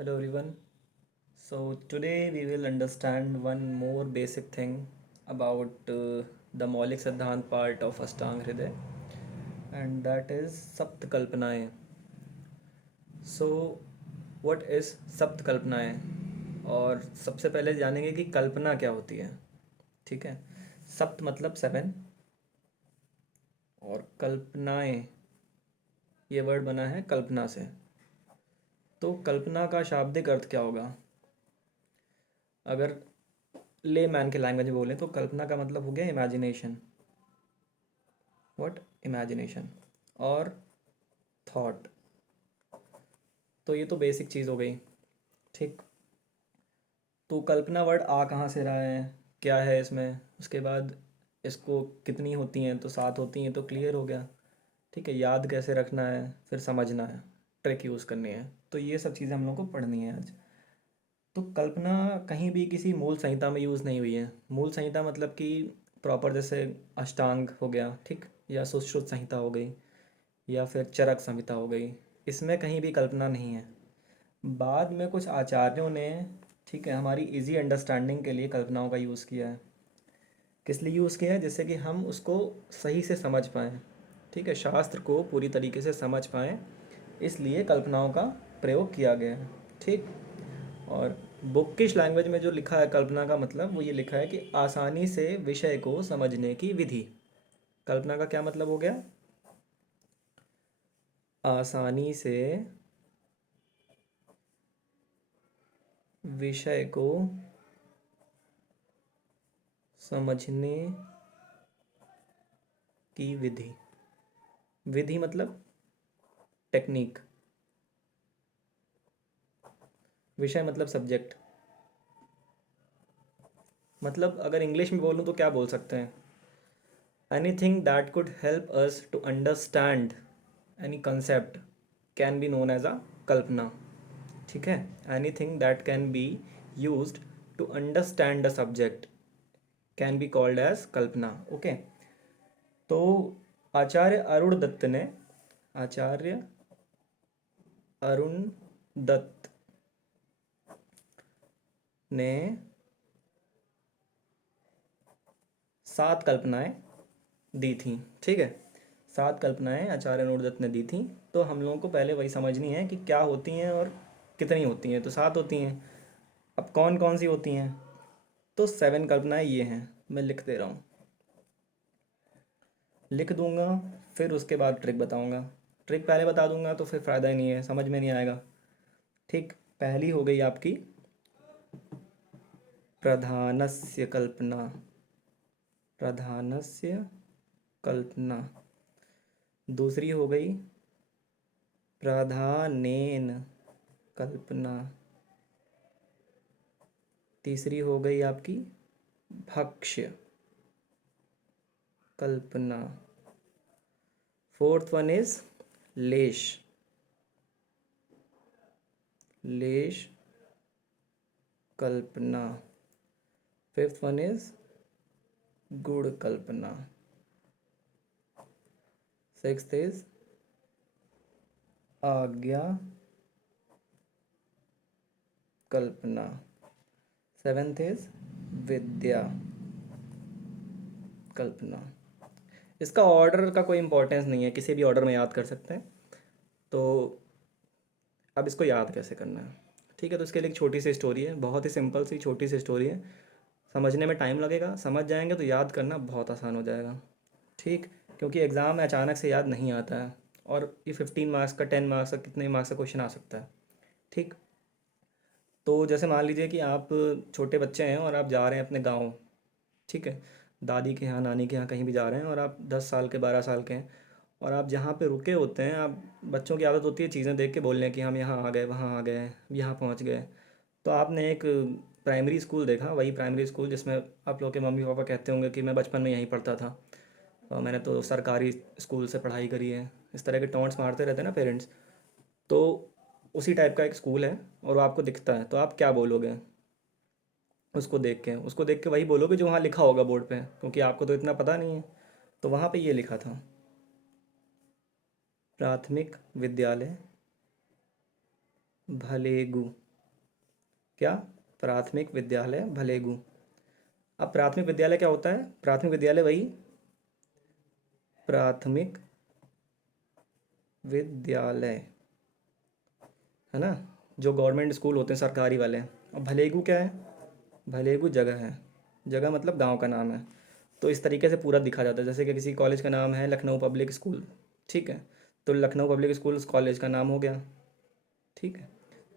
Hello everyone. So today we will understand one more basic thing about the Maulik Siddhant part of Ashtang Hriday, and that is Sapt Kalpanaएं. So what is सप्त कल्पनाएं? और सबसे पहले जानेंगे कि कल्पना क्या होती है। ठीक है। सप्त मतलब सेवन और कल्पनाएं ये वर्ड बना है कल्पना से। तो कल्पना का शाब्दिक अर्थ क्या होगा? अगर ले मैन के लैंग्वेज में बोले तो कल्पना का मतलब हो गया इमेजिनेशन। व्हाट? इमेजिनेशन और थॉट। तो ये तो बेसिक चीज़ हो गई। ठीक। तो कल्पना वर्ड आ कहाँ से रहा है, क्या है इसमें, उसके बाद इसको कितनी होती हैं, तो सात होती हैं, तो क्लियर हो गया। ठीक है। याद कैसे रखना है, फिर समझना है, ट्रिक यूज़ करनी है, तो ये सब चीज़ें हम लोग को पढ़नी है आज। तो कल्पना कहीं भी किसी मूल संहिता में यूज़ नहीं हुई है। मूल संहिता मतलब कि प्रॉपर, जैसे अष्टांग हो गया, ठीक, या सुश्रुत संहिता हो गई, या फिर चरक संहिता हो गई, इसमें कहीं भी कल्पना नहीं है। बाद में कुछ आचार्यों ने, ठीक है, हमारी इजी अंडरस्टैंडिंग के लिए कल्पनाओं का यूज़ किया है। किस लिए यूज़ किया है? जिससे कि हम उसको सही से समझ पाएँ। ठीक है, शास्त्र को पूरी तरीके से समझ पाएँ, इसलिए कल्पनाओं का प्रयोग किया गया है। ठीक। और बुकिश लैंग्वेज में जो लिखा है कल्पना का मतलब, वो ये लिखा है कि आसानी से विषय को समझने की विधि। कल्पना का क्या मतलब हो गया? आसानी से विषय को समझने की विधि। विधि मतलब टेक्निक, विषय मतलब सब्जेक्ट। मतलब अगर इंग्लिश में बोलूँ तो क्या बोल सकते हैं? Anything that could help us to understand any concept can be known as a kalpana. ठीक है। Anything that can be used to understand the subject can be called as kalpana. Okay. तो आचार्य अरुण दत्त ने, आचार्य अरुण दत्त ने सात कल्पनाएं दी थी। ठीक है। सात कल्पनाएं आचार्य अरुण दत्त ने दी थी। तो हम लोगों को पहले वही समझनी है कि क्या होती हैं और कितनी होती हैं। तो सात होती हैं। अब कौन कौन सी होती हैं? तो सेवन कल्पनाएं ये हैं। मैं लिख दे रहा हूँ, लिख दूंगा, फिर उसके बाद ट्रिक बताऊंगा। ट्रिक पहले बता दूंगा तो फिर फ़ायदा ही नहीं है, समझ में नहीं आएगा। ठीक। पहली हो गई आपकी प्रधानस्य कल्पना। प्रधानस्य कल्पना। दूसरी हो गई प्रधानेन कल्पना। तीसरी हो गई आपकी भक्ष्य कल्पना। फोर्थ वन इज लेश, लेश कल्पना। फिफ्थ वन इज गुड़ कल्पना। सिक्स्थ इज आज्ञा कल्पना। सेवेंथ इज विद्या कल्पना। इसका ऑर्डर का कोई इंपॉर्टेंस नहीं है, किसी भी ऑर्डर में याद कर सकते हैं। तो अब इसको याद कैसे करना है? ठीक है। तो इसके लिए एक छोटी सी स्टोरी है, बहुत ही सिंपल सी छोटी सी स्टोरी है। समझने में टाइम लगेगा, समझ जाएंगे तो याद करना बहुत आसान हो जाएगा। ठीक। क्योंकि एग्ज़ाम में अचानक से याद नहीं आता है, और ये 15 मार्क्स का, 10 मार्क्स का, कितने मार्क्स का क्वेश्चन आ सकता है। ठीक। तो जैसे मान लीजिए कि आप छोटे बच्चे हैं और आप जा रहे हैं अपने गाँव। ठीक है। दादी के यहाँ, नानी के यहाँ कहीं भी जा रहे हैं, और आप 10 साल के, 12 साल के हैं, और आप जहाँ पे रुके होते हैं, आप, बच्चों की आदत होती है चीज़ें देख के बोलने की, हम यहाँ आ गए, वहाँ आ गए, यहाँ पहुँच गए। तो आपने एक प्राइमरी स्कूल देखा, वही प्राइमरी स्कूल जिसमें आप लोग के मम्मी पापा कहते होंगे कि मैं बचपन में यहीं पढ़ता था, और मैंने तो सरकारी स्कूल से पढ़ाई करी है। इस तरह के टॉन्ट्स मारते रहते हैं ना पेरेंट्स। तो उसी टाइप का एक स्कूल है, और वो आपको दिखता है, तो आप क्या बोलोगे? उसको देख के वही बोलोगे जो वहाँ लिखा होगा बोर्ड पे, क्योंकि आपको तो इतना पता नहीं है। तो वहाँ पे ये लिखा था, प्राथमिक विद्यालय भलेगु। क्या? प्राथमिक विद्यालय भलेगू। अब प्राथमिक विद्यालय क्या होता है? प्राथमिक विद्यालय वही प्राथमिक विद्यालय है ना, जो गवर्नमेंट स्कूल होते हैं सरकारी वाले। और भलेगू क्या है? भलेगू जगह है, जगह मतलब गांव का नाम है। तो इस तरीके से पूरा दिखा जाता है, जैसे कि किसी कॉलेज का नाम है लखनऊ पब्लिक स्कूल, ठीक है, तो लखनऊ पब्लिक स्कूल उस कॉलेज का नाम हो गया, ठीक है।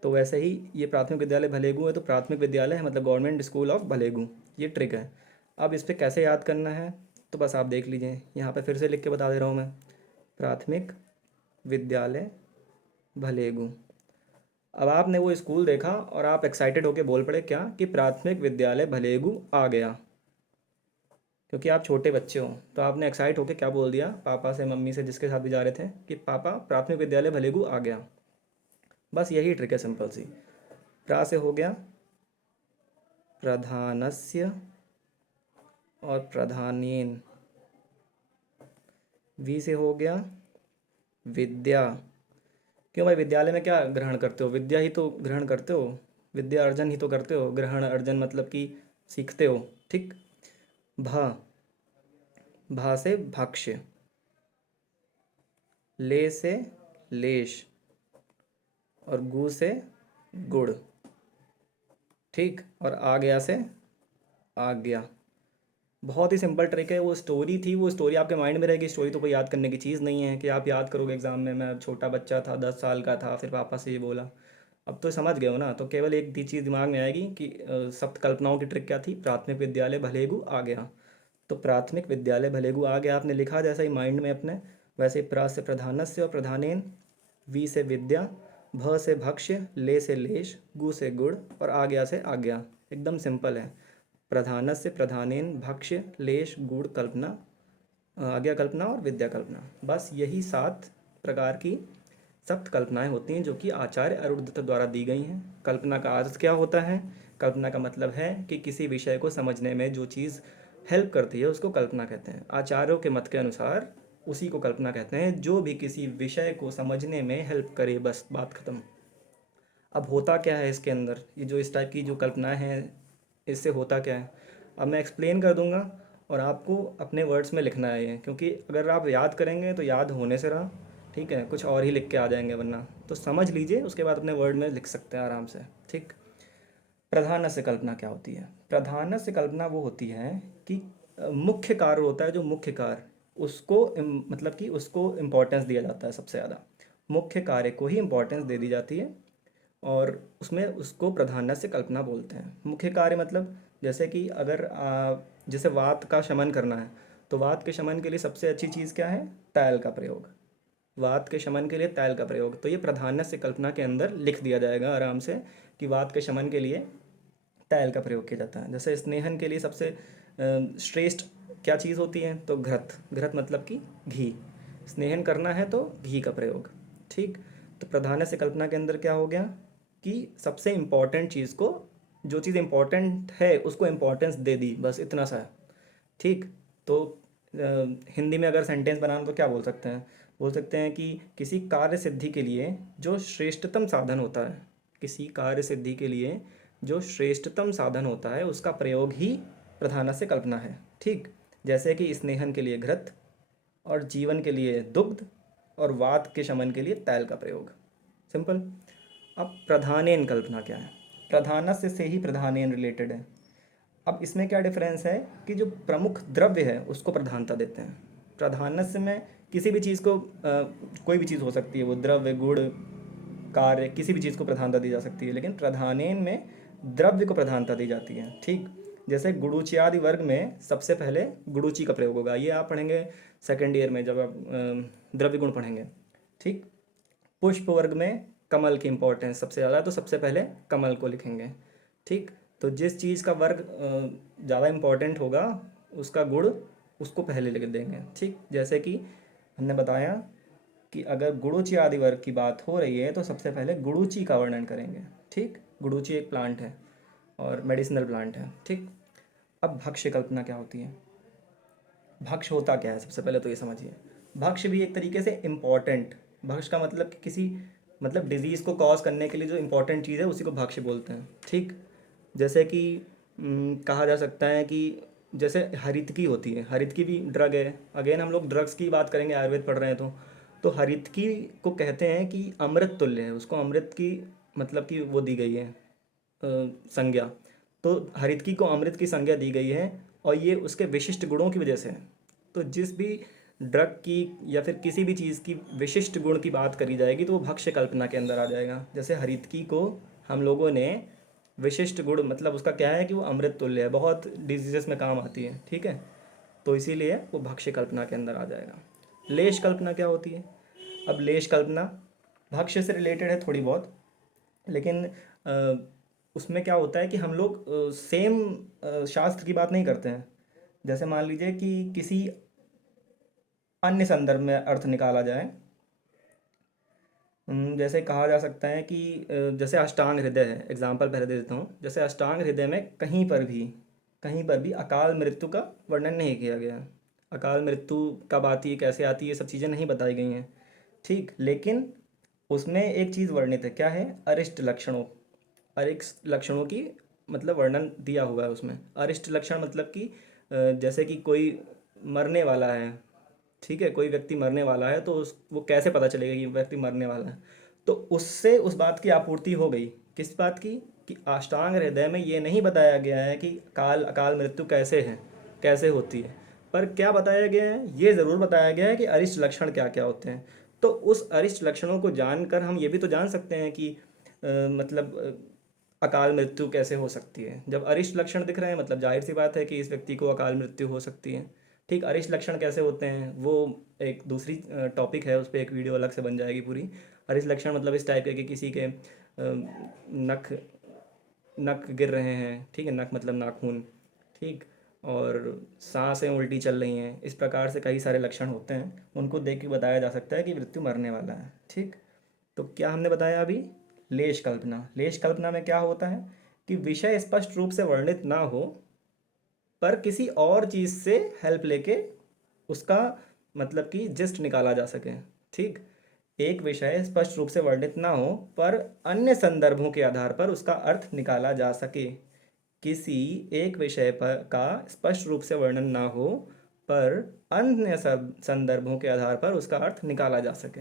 तो वैसे ही ये प्राथमिक विद्यालय भलेगू है, तो प्राथमिक विद्यालय है मतलब गवर्नमेंट स्कूल ऑफ भलेगू। ये ट्रिक है। अब इस पे कैसे याद करना है तो बस आप देख लीजिए, यहाँ पे फिर से लिख के बता दे रहा हूँ मैं, प्राथमिक विद्यालय भलेगू। अब आपने वो स्कूल देखा और आप एक्साइटेड होके बोल पड़े क्या? कि प्राथमिक विद्यालय भलेगू आ गया। क्योंकि आप छोटे बच्चे हो तो आपने एक्साइट होके क्या बोल दिया पापा से, मम्मी से, जिसके साथ भी जा रहे थे, कि पापा प्राथमिक विद्यालय भलेगू आ गया। बस यही ट्रिक है सिंपल सी। प्रा से हो गया प्रधानस्य और प्रधानेन। वी से हो गया विद्या। क्यों भाई? विद्यालय में क्या ग्रहण करते हो? विद्या ही तो ग्रहण करते हो, विद्या अर्जन ही तो करते हो। ग्रहण अर्जन मतलब कि सीखते हो, ठीक। भा, भा से भक्ष्य। ले से लेश। और गु से गुड़, ठीक। और आ गया से आज्ञा। बहुत ही सिंपल ट्रिक है। वो स्टोरी थी, वो स्टोरी आपके माइंड में रहेगी। स्टोरी तो कोई याद करने की चीज़ नहीं है कि आप याद करोगे एग्जाम में। मैं छोटा बच्चा था, 10 साल का था, फिर पापा से ये बोला। अब तो समझ गए हो ना, तो केवल एक ही चीज़ दिमाग में आएगी कि सप्त कल्पनाओं की ट्रिक क्या थी? प्राथमिक विद्यालय भलेगू आ गया। तो प्राथमिक विद्यालय भलेगू आ गया आपने लिखा जैसा ही माइंड में अपने, वैसे ही प्रा से प्रधानस्य और प्रधानेन, वी से विद्या, भ से भक्ष्य, ले से लेश, गु से गुड़ और आ गया से आज्ञा। एकदम सिंपल है। प्रधानस्य प्रधानेन भक्ष्य लेश गुड़ कल्पना, आज्ञा कल्पना और विद्या कल्पना। बस यही 7 प्रकार की सप्त कल्पनाएं होती हैं जो कि आचार्य अरुणदत्त द्वारा दी गई हैं। कल्पना का अर्थ क्या होता है? कल्पना का मतलब है कि किसी विषय को समझने में जो चीज़ हेल्प करती है उसको कल्पना कहते हैं। आचार्यों के मत के अनुसार उसी को कल्पना कहते हैं जो भी किसी विषय को समझने में हेल्प करे, बस बात खत्म। अब होता क्या है इसके अंदर, ये जो इस टाइप की जो कल्पनाएं हैं इससे होता क्या है, अब मैं एक्सप्लेन कर दूंगा और आपको अपने वर्ड्स में लिखना है ये, क्योंकि अगर आप याद करेंगे तो याद होने से रहा, ठीक है, कुछ और ही लिख के आ जाएंगे वरना। तो समझ लीजिए, उसके बाद अपने वर्ड में लिख सकते हैं आराम से, ठीक। प्रधान से कल्पना क्या होती है? प्रधान से कल्पना वो होती है कि मुख्य कार्य होता है, जो मुख्य कार्य उसको मतलब कि उसको इम्पोर्टेंस दिया जाता है सबसे ज़्यादा। मुख्य कार्य को ही इम्पोर्टेंस दे दी जाती है और उसमें उसको प्राधान्य से कल्पना बोलते हैं। मुख्य कार्य मतलब जैसे कि अगर जैसे वात का शमन करना है तो वात के शमन के लिए सबसे अच्छी चीज़ क्या है? तैल का प्रयोग। वात के शमन के लिए तैल का प्रयोग, तो ये प्राधान्य से कल्पना के अंदर लिख दिया जाएगा आराम से कि वात के शमन के लिए तैल का प्रयोग किया जाता है। जैसे स्नेहन के लिए सबसे श्रेष्ठ क्या चीज़ होती है? तो घृत। घृत मतलब कि घी। स्नेहन करना है तो घी का प्रयोग, ठीक। तो प्राधान्य से कल्पना के अंदर क्या हो गया कि सबसे इम्पॉर्टेंट चीज़ को, जो चीज़ इम्पॉर्टेंट है उसको इम्पोर्टेंस दे दी, बस इतना सा है, ठीक। तो हिंदी में अगर सेंटेंस बनाना तो क्या बोल सकते हैं? बोल सकते हैं कि किसी कार्य सिद्धि के लिए जो श्रेष्ठतम साधन होता है, किसी कार्य सिद्धि के लिए जो श्रेष्ठतम साधन होता है उसका प्रयोग ही प्रधान से कल्पना है, ठीक। जैसे कि स्नेहन के लिए घृत और जीवन के लिए दुग्ध और वात के शमन के लिए तैल का प्रयोग, सिंपल। अब प्रधानेन कल्पना क्या है? प्रधान से ही प्रधानेन रिलेटेड है। अब इसमें क्या डिफरेंस है कि जो प्रमुख द्रव्य है उसको प्रधानता देते हैं। प्राधान्य में किसी भी चीज़ को कोई भी चीज़ हो सकती है, वो द्रव्य, गुण, कार्य, किसी भी चीज़ को प्रधानता दी जा सकती है, लेकिन प्रधानेन में द्रव्य को प्रधानता दी जाती है, ठीक। जैसे गुड़ुची आदि वर्ग में सबसे पहले गुड़ुची का प्रयोग होगा, ये आप पढ़ेंगे सेकेंड ईयर में जब आप द्रव्य गुण पढ़ेंगे, ठीक। पुष्प वर्ग में कमल की इंपॉर्टेंस सबसे ज़्यादा है तो सबसे पहले कमल को लिखेंगे, ठीक। तो जिस चीज़ का वर्ग ज़्यादा इम्पोर्टेंट होगा उसका गुण उसको पहले लिख देंगे, ठीक। जैसे कि हमने बताया कि अगर गुड़ुची आदि वर्ग की बात हो रही है तो सबसे पहले गुड़ुची का वर्णन करेंगे, ठीक। गुड़ुची एक प्लांट है और मेडिसिनल प्लांट है, ठीक। अब भक्ष्य कल्पना क्या होती है? भक्ष्य होता क्या है सबसे पहले तो ये समझिए। भक्ष्य भी एक तरीके से इम्पॉर्टेंट, भक्ष्य का मतलब कि किसी मतलब डिजीज़ को कॉज करने के लिए जो इम्पोर्टेंट चीज़ है उसी को भक्ष्य बोलते हैं। ठीक, जैसे कि कहा जा सकता है कि जैसे हरितकी होती है, हरितकी भी ड्रग है। अगेन हम लोग ड्रग्स की बात करेंगे, आयुर्वेद पढ़ रहे हैं तो हरितकी को कहते हैं कि अमृत तुल्य है, उसको अमृत की मतलब कि वो दी गई है संज्ञा। तो हरितकी को अमृत की संज्ञा दी गई है और ये उसके विशिष्ट गुणों की वजह से है। तो जिस भी ड्रग की या फिर किसी भी चीज़ की विशिष्ट गुण की बात करी जाएगी तो वो भक्ष्य कल्पना के अंदर आ जाएगा। जैसे हरितकी को हम लोगों ने विशिष्ट गुण मतलब उसका क्या है कि वो अमृत तुल्य है, बहुत डिजीजेस में काम आती है। ठीक है, तो इसीलिए वो भक्ष्य कल्पना के अंदर आ जाएगा। लेश कल्पना क्या होती है? अब लेश कल्पना भक्ष्य से रिलेटेड है थोड़ी बहुत, लेकिन उसमें क्या होता है कि हम लोग सेम शास्त्र की बात नहीं करते हैं। जैसे मान लीजिए कि किसी अन्य संदर्भ में अर्थ निकाला जाए। जैसे कहा जा सकता है कि जैसे अष्टांग हृदय है, एग्जाम्पल पहले दे देता हूँ। जैसे अष्टांग हृदय में कहीं पर भी अकाल मृत्यु का वर्णन नहीं किया गया है। अकाल मृत्यु कब आती है, कैसे आती है, ये सब चीज़ें नहीं बताई गई हैं। ठीक, लेकिन उसमें एक चीज़ वर्णित है, क्या है? अरिष्ट लक्षणों, अरिष्ट लक्षणों की मतलब वर्णन दिया हुआ है उसमें। अरिष्ट लक्षण मतलब कि जैसे कि कोई मरने वाला है। ठीक है, कोई व्यक्ति मरने वाला है तो उस वो कैसे पता चलेगा कि व्यक्ति मरने वाला है? तो उससे उस बात की आपूर्ति हो गई। किस बात की? कि अष्टांग हृदय में ये नहीं बताया गया है कि अकाल मृत्यु कैसे है, कैसे होती है। पर क्या बताया गया है? ये ज़रूर बताया गया है कि अरिष्ट लक्षण क्या क्या होते हैं। तो उस अरिष्ट लक्षणों को जानकर हम ये भी तो जान सकते हैं कि मतलब अकाल मृत्यु कैसे हो सकती है। जब अरिष्ट लक्षण दिख रहे हैं मतलब जाहिर सी बात है कि इस व्यक्ति को अकाल मृत्यु हो सकती है। ठीक, अरिष्ट लक्षण कैसे होते हैं वो एक दूसरी टॉपिक है, उस पर एक वीडियो अलग से बन जाएगी पूरी। अरिष्ट लक्षण मतलब इस टाइप के कि किसी के नख नख गिर रहे हैं। ठीक है, नख मतलब नाखून। ठीक, और सांसें उल्टी चल रही हैं, इस प्रकार से कई सारे लक्षण होते हैं, उनको देख के बताया जा सकता है कि मृत्यु मरने वाला है। ठीक, तो क्या हमने बताया अभी? लेश कल्पना। लेश कल्पना में क्या होता है कि विषय स्पष्ट रूप से वर्णित ना हो पर किसी और चीज़ से हेल्प लेके उसका मतलब कि जिस्ट निकाला जा सके। ठीक, एक विषय स्पष्ट रूप से वर्णित ना हो पर अन्य संदर्भों के आधार पर उसका अर्थ निकाला जा सके। किसी एक विषय पर का स्पष्ट रूप से वर्णन ना हो पर अन्य संदर्भों के आधार पर उसका अर्थ निकाला जा सके,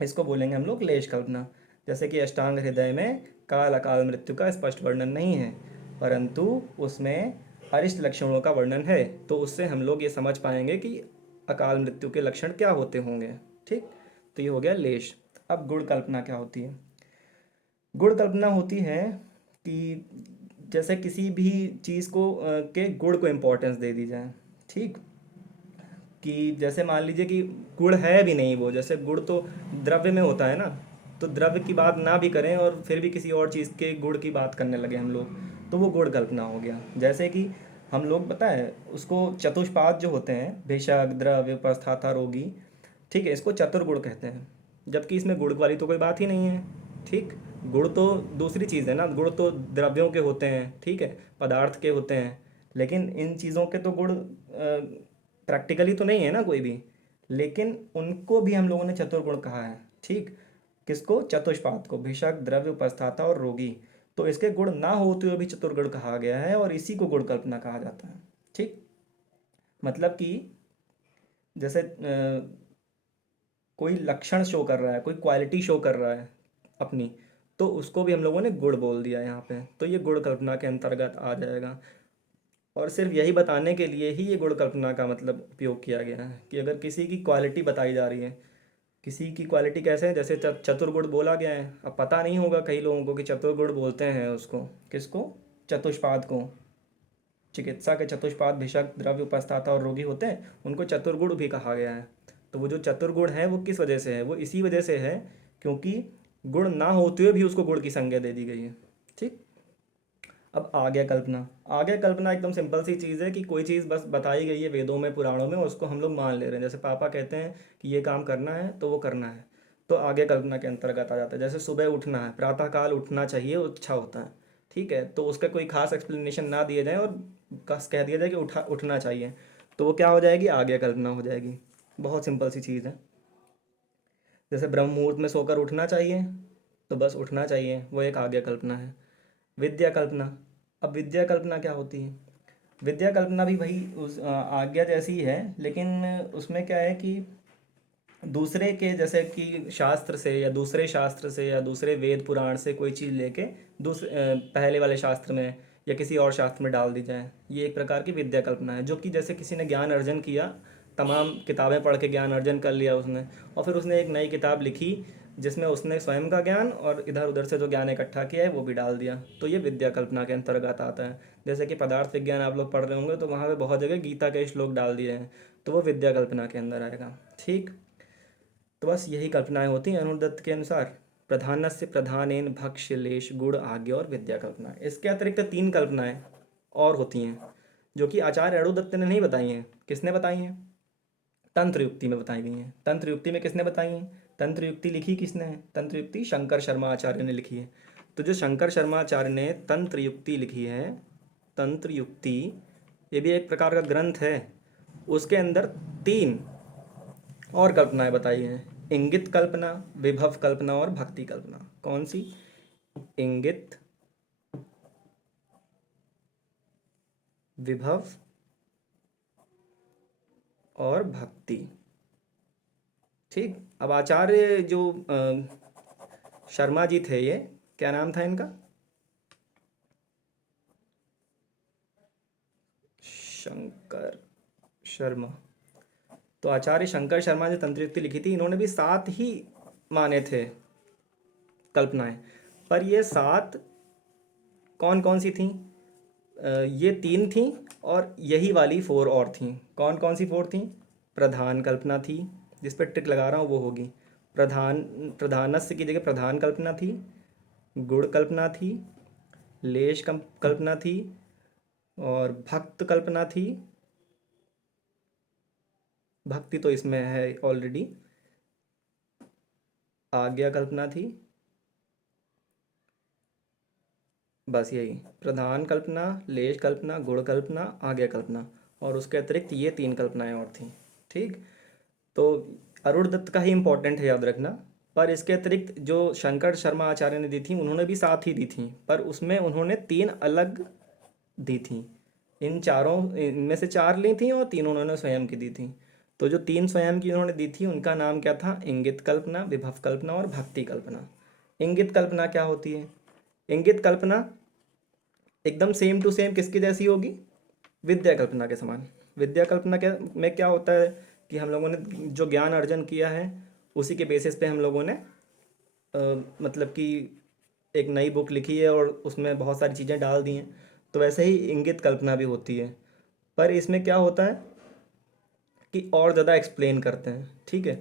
इसको बोलेंगे हम लोग लेश कल्पना। जैसे कि अष्टांग हृदय में काल अकाल मृत्यु का स्पष्ट वर्णन नहीं है परंतु उसमें अरिष्ट लक्षणों का वर्णन है, तो उससे हम लोग ये समझ पाएंगे कि अकाल मृत्यु के लक्षण क्या होते होंगे। ठीक, तो ये हो गया लेश। अब गुण कल्पना क्या होती है? गुण कल्पना होती है कि जैसे किसी भी चीज़ को के गुण को इम्पोर्टेंस दे दी जाए। ठीक, कि जैसे मान लीजिए कि गुड़ है भी नहीं, वो जैसे गुड़ तो द्रव्य में होता है ना, तो द्रव्य की बात ना भी करें और फिर भी किसी और चीज़ के गुड़ की बात करने लगे हम लोग, तो वो गुड़ कल्पना हो गया। जैसे कि हम लोग पता है उसको चतुष्पाद जो होते हैं, भेषज द्रव्य उपस्थाता रोगी, ठीक है, इसको चतुर्गुण कहते हैं, जबकि इसमें गुड़ वाली तो कोई बात ही नहीं है। ठीक, गुड़ तो दूसरी चीज़ है ना, गुड़ तो द्रव्यों के होते हैं, ठीक है, पदार्थ के होते हैं। लेकिन इन चीज़ों के तो गुण प्रैक्टिकली तो नहीं है ना कोई भी, लेकिन उनको भी हम लोगों ने चतुर्गुण कहा है। ठीक, किसको? चतुष्पाद को, भिषक द्रव्य उपस्थाता और रोगी। तो इसके गुण ना होते हुए भी चतुर्गुण कहा गया है और इसी को गुण कल्पना कहा जाता है। ठीक, मतलब कि जैसे कोई लक्षण शो कर रहा है, कोई क्वालिटी शो कर रहा है अपनी, तो उसको भी हम लोगों ने गुण बोल दिया यहाँ पे, तो ये गुण कल्पना के अंतर्गत आ जाएगा। और सिर्फ यही बताने के लिए ही ये गुण कल्पना का मतलब उपयोग किया गया है कि अगर किसी की क्वालिटी बताई जा रही है, किसी की क्वालिटी कैसे है, जैसे चतुर्गुण बोला गया है। अब पता नहीं होगा कई लोगों को कि चतुर्गुण बोलते हैं उसको, किसको? चतुष्पाद को। चिकित्सा के चतुष्पाद भिषक द्रव्य उपस्थाता और रोगी होते हैं, उनको चतुर्गुण भी कहा गया है। तो वो जो चतुर्गुण है वो किस वजह से है? वो इसी वजह से है क्योंकि गुण ना होते हुए भी उसको गुण की संज्ञा दे दी गई है। ठीक, अब आज्ञा कल्पना। आज्ञा कल्पना एकदम सिंपल सी चीज़ है कि कोई चीज़ बस बताई गई है वेदों में पुराणों में, उसको हम लोग मान ले रहे हैं। जैसे पापा कहते हैं कि ये काम करना है तो वो करना है, तो आज्ञा कल्पना के अंतर्गत आ जाता है। जैसे सुबह उठना है, प्रातःकाल उठना चाहिए, वो अच्छा होता है। ठीक है, तो उसका कोई खास एक्सप्लेनेशन ना दिया जाए और बस कह दिया जाए कि उठना चाहिए, तो वो क्या हो जाएगी? आज्ञा कल्पना हो जाएगी। बहुत सिंपल सी चीज़ है। जैसे ब्रह्म मुहूर्त में सोकर उठना चाहिए, तो बस उठना चाहिए, वो एक आज्ञा कल्पना है। विद्या कल्पना, अब विद्या कल्पना क्या होती है? विद्या कल्पना भी भाई उस आज्ञा जैसी ही है, लेकिन उसमें क्या है कि दूसरे के, जैसे कि शास्त्र से या दूसरे शास्त्र से या दूसरे वेद पुराण से कोई चीज़ लेके पहले वाले शास्त्र में या किसी और शास्त्र में डाल दी जाए, ये एक प्रकार की विद्या कल्पना है। जो कि जैसे किसी ने ज्ञान अर्जन किया, तमाम किताबें पढ़ के ज्ञान अर्जन कर लिया उसने, और फिर उसने एक नई किताब लिखी जिसमें उसने स्वयं का ज्ञान और इधर उधर से जो ज्ञान इकट्ठा किया है वो भी डाल दिया, तो ये विद्या कल्पना के अंतर्गत आता है। जैसे कि पदार्थ विज्ञान आप लोग पढ़ रहे होंगे, तो वहाँ पे बहुत जगह गीता के श्लोक डाल दिए हैं, तो वो विद्या कल्पना के अंदर आएगा। ठीक, तो बस यही कल्पनाएं होती हैं अनुदत्त के अनुसार। प्रधानस्य प्रधानेन भक्ष्य लेश गुण आज्ञा और विद्या कल्पना। इसके अतिरिक्त तीन कल्पनाएं और होती हैं जो कि आचार्य अणुदत्त ने नहीं बताई हैं। किसने बताई हैं? तंत्र युक्ति में बताई गई हैं। तंत्र युक्ति में किसने बताई हैं? तंत्र युक्ति लिखी किसने है? तंत्र युक्ति शंकर शर्मा आचार्य ने लिखी है। तो जो शंकर शर्मा आचार्य ने तंत्र युक्ति लिखी है, तंत्र युक्ति, ये भी एक प्रकार का ग्रंथ है। उसके अंदर तीन और कल्पनाएं बताई हैं: इंगित कल्पना, विभव कल्पना और भक्ति कल्पना। कौन सी? इंगित, विभव और भक्ति। ठीक, अब आचार्य जो शर्मा जी थे, ये क्या नाम था इनका? शंकर शर्मा। तो आचार्य शंकर शर्मा ने तंत्र युक्ति लिखी थी, इन्होंने भी 7 ही माने थे कल्पनाएं, पर ये 7 कौन कौन सी थीं? ये 3 थीं और यही वाली 4 और थीं। कौन कौन सी 4 थीं? प्रधान कल्पना थी, जिस पर टिक लगा रहा हूँ वो होगी। प्रधान, प्रधानस्य की जगह प्रधान कल्पना थी, गुण कल्पना थी, लेश कल्पना थी, और भक्त कल्पना थी। भक्ति तो इसमें है ऑलरेडी। आज्ञा कल्पना थी। बस यही, प्रधान कल्पना, लेश कल्पना, गुण कल्पना, आज्ञा कल्पना, और उसके अतिरिक्त ये 3 कल्पनाएं और थीं। ठीक, तो अरुण दत्त का ही इम्पोर्टेंट है, याद रखना। पर इसके अतिरिक्त जो शंकर शर्मा आचार्य ने दी थी, उन्होंने भी 7 ही दी थी, पर उसमें उन्होंने 3 अलग दी थी। इन चारों, इनमें से 4 ली थी और 3 उन्होंने स्वयं की दी थी। तो जो 3 स्वयं की उन्होंने दी थी उनका नाम क्या था? इंगित कल्पना, विभव कल्पना और भक्ति कल्पना। इंगित कल्पना क्या होती है? इंगित कल्पना एकदम सेम टू सेम किसकी जैसी होगी? विद्या कल्पना के समान। विद्या कल्पना के में क्या होता है कि हम लोगों ने जो ज्ञान अर्जन किया है उसी के बेसिस पे हम लोगों ने मतलब कि एक नई बुक लिखी है और उसमें बहुत सारी चीज़ें डाल दी हैं। तो वैसे ही इंगित कल्पना भी होती है, पर इसमें क्या होता है कि और ज़्यादा एक्सप्लेन करते हैं। ठीक है,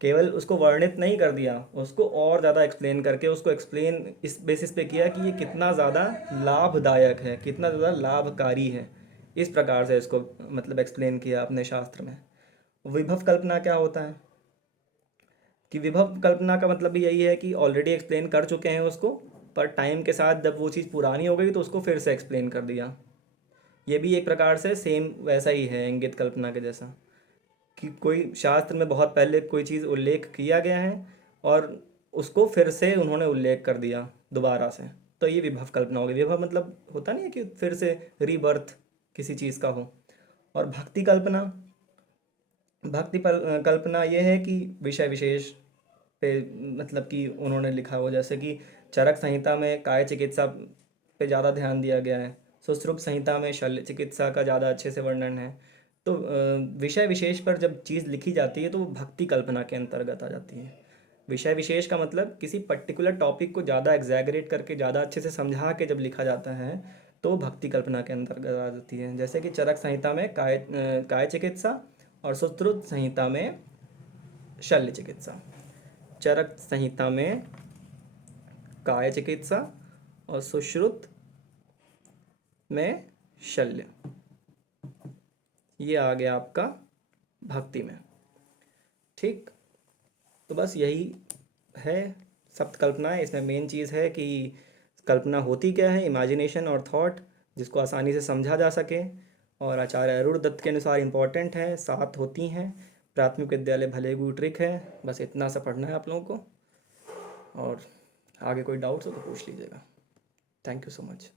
केवल उसको वर्णित नहीं कर दिया, उसको और ज़्यादा एक्सप्लेन करके उसको एक्सप्लेन इस बेसिस पे किया कि ये कितना ज़्यादा लाभदायक है, कितना ज़्यादा लाभकारी है, इस प्रकार से इसको मतलब एक्सप्लेन किया अपने शास्त्र में। विभव कल्पना क्या होता है कि विभव कल्पना का मतलब भी यही है कि ऑलरेडी एक्सप्लेन कर चुके हैं उसको, पर टाइम के साथ जब वो चीज़ पुरानी हो गई तो उसको फिर से एक्सप्लेन कर दिया। ये भी एक प्रकार से सेम वैसा ही है इंगित कल्पना के जैसा, कि कोई शास्त्र में बहुत पहले कोई चीज़ उल्लेख किया गया है और उसको फिर से उन्होंने उल्लेख कर दिया दोबारा से, तो ये विभव कल्पना होगी। विभव मतलब होता नहीं है कि फिर से रीबर्थ किसी चीज़ का हो। और भक्ति कल्पना, कल्पना ये है कि विषय विशेष पे मतलब कि उन्होंने लिखा हो, जैसे कि चरक संहिता में काय चिकित्सा पे ज़्यादा ध्यान दिया गया है, सुश्रुत संहिता में शल्य चिकित्सा का ज़्यादा अच्छे से वर्णन है। तो विषय विशेष पर जब चीज़ लिखी जाती है तो वो भक्ति कल्पना के अंतर्गत आ जाती है। विषय विशेष का मतलब किसी पर्टिकुलर टॉपिक को ज़्यादा एग्जैगरेट करके, ज़्यादा अच्छे से समझा के जब लिखा जाता है तो वो भक्ति कल्पना के अंतर्गत आ जाती है। जैसे कि चरक संहिता में काय चिकित्सा और सुश्रुत संहिता में शल्य चिकित्सा। चरक संहिता में काय चिकित्सा और सुश्रुत में शल्य, ये आ गया आपका भक्ति में। ठीक, तो बस यही है सप्त कल्पनाएँ। इसमें मेन चीज़ है कि कल्पना होती क्या है, इमेजिनेशन और थॉट, जिसको आसानी से समझा जा सके। और आचार्य अरुण दत्त के अनुसार इम्पॉर्टेंट है, 7 होती हैं: प्राथमिक विद्यालय भले गुट्रिक है। बस इतना सा पढ़ना है आप लोगों को, और आगे कोई डाउट्स हो तो पूछ लीजिएगा। Thank you so much.